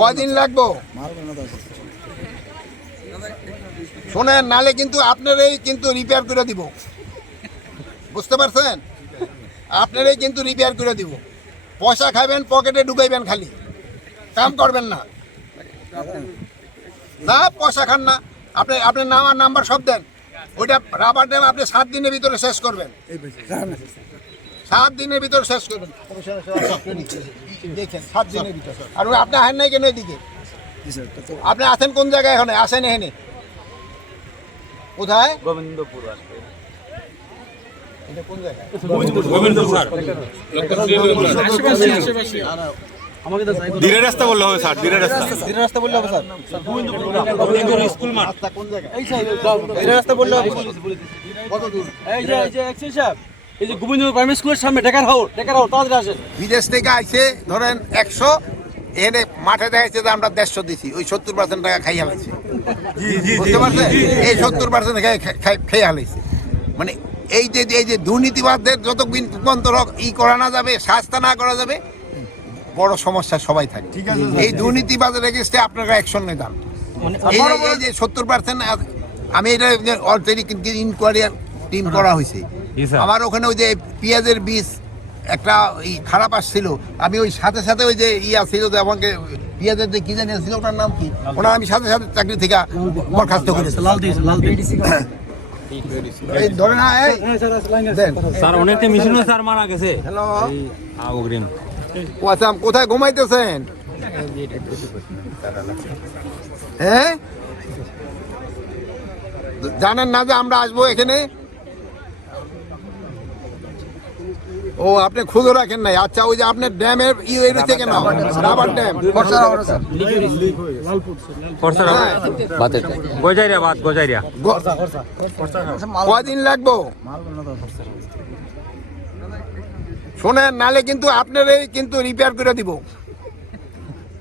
কয়দিন লাগবো? শোনেন নালে কিন্তু আপনারই কিন্তু রিপেয়ার করে দিব। বুঝতে পারছেন? আপনারই কিন্তু রিপেয়ার করে দিব। পয়সা খাবেন পকেটে ঢুকাইবেন খালি। কাম করবেন না। না পয়সা খান না। আপনি আপনার নাম আর নাম্বার সব দেন। ওইটা রাবার ড্যাম আপনি সাত দিনের ভিতরে শেষ করবেন। সাত দিনের ভিতরে শেষ করবেন। দেখেন সাত দিনের ভিতরে। আর আপনি আহেন নাই কেন এদিকে? আপনি আছেন কোন জায়গায় এখানে? আসেন এখানে। কোথায়? গোবিন্দপুর আসবে। এটা কোন জায়গায় ধীরে রাস্তা বললে হবে স্যার ধীরে রাস্তা। রাস্তা কোন জায়গায় এই রাস্তা বললে হবে কত দূর এই যে এই যে এক্সেন সাহেব। এই যে গোবিন্দপুর প্রাইমারি স্কুলের সামনে টেকার হাওর টেকার হাওর তাড়াতাড়ি আসেন। বিদেশ থেকে আইছে ধরেন একশো এনে মাঠে দেখাচ্ছে যে আমরা দেড়শো দিছি ওই সত্তর পার্সেন্ট টাকা খাইয়া লাইছে। বুঝতে পারছেন? এই সত্তর পার্সেন্ট খেয়ে হালাইছে মানে এই যে এই যে দুর্নীতিবাদদের যত পর্যন্ত ই করা না যাবে শাস্তা না করা যাবে বড় সমস্যা সবাই থাকে। এই দুর্নীতিবাদের এগেস্টে আপনারা অ্যাকশন নেন এই যে- এই যে সত্তর পার্সেন্ট আমি এটা অলরেডি কিন্তু ইনকোয়ারি টিম করা হয়েছে আমার ওখানে ওই যে পেঁয়াজের বীজ একটা খারাপ আসছিল। আমি ওই সাথে সাথে ওই যে ইয়া ছিল যে আমাকে পেঁয়াজের যে কি জানি ছিল ওটার নাম কি? ওটা আমি সাথে সাথে চাকরি থেকে বরখাস্ত করেছি অগ্রিম ও আচ্ছা কোথায় ঘুমাইতেছেন? হ্যাঁ? জানেন না যে আমরা আসব এখানে? ও আপনি খুঁজো রাখেন নাই। আচ্ছা ওই যে আপনার ড্যামের ই হয়ে রয়েছে কেন রাবার ড্যাম। ফরসার হ্যাঁ। গজাইরিয়া বাদ গজাইরিয়া গ- কয়দিন লাগবো? শোনেন নালে কিন্তু আপনারই কিন্তু রিপেয়ার করে দিব।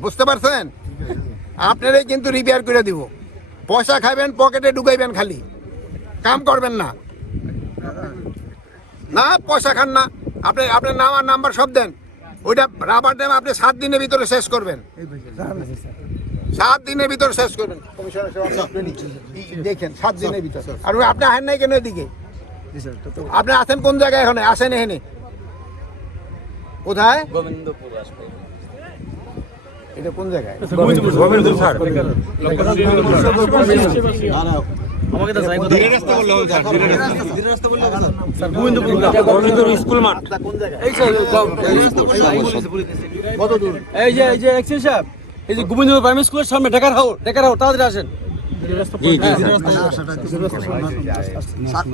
বুঝতে পারছেন? আপনারই কিন্তু রিপেয়ার করে দিব। পয়সা খাবেন পকেটে ঢুকাইবেন খালি। কাম করবেন না। না পয়সা খান না। আপনি আপনার নাম আর নাম্বার সব দেন। ওইটা রাবার ড্যাম আপনি সাত দিনের ভিতরে শেষ করবেন। সাত দিনের ভিতরে শেষ করবেন। দেখেন সাত দিনের ভিতরে। আর আপনি আহেন নাই কেন এদিকে? আপনি আছেন কোন জায়গায় এখানে? আসেন এখানে। কোথায়? গোবিন্দপুর এটা কোন জায়গায়? গোবিন্দপুর। স্যার। আমাকে তো যাই কথা রাস্তা বললে হবে স্যার ধীরে রাস্তা। বললে হবে স্যার। গোবিন্দপুর গোবিন্দপুর স্কুল মাঠ। এই যে কত দূর? এই যে এই যে এক্সেল সাহেব এই যে গোবিন্দপুর প্রাইমারি স্কুলের সামনে ঢাকার হাওর ঢাকার হাওর তাড়াতাড়ি আসেন। জি জি স্যার।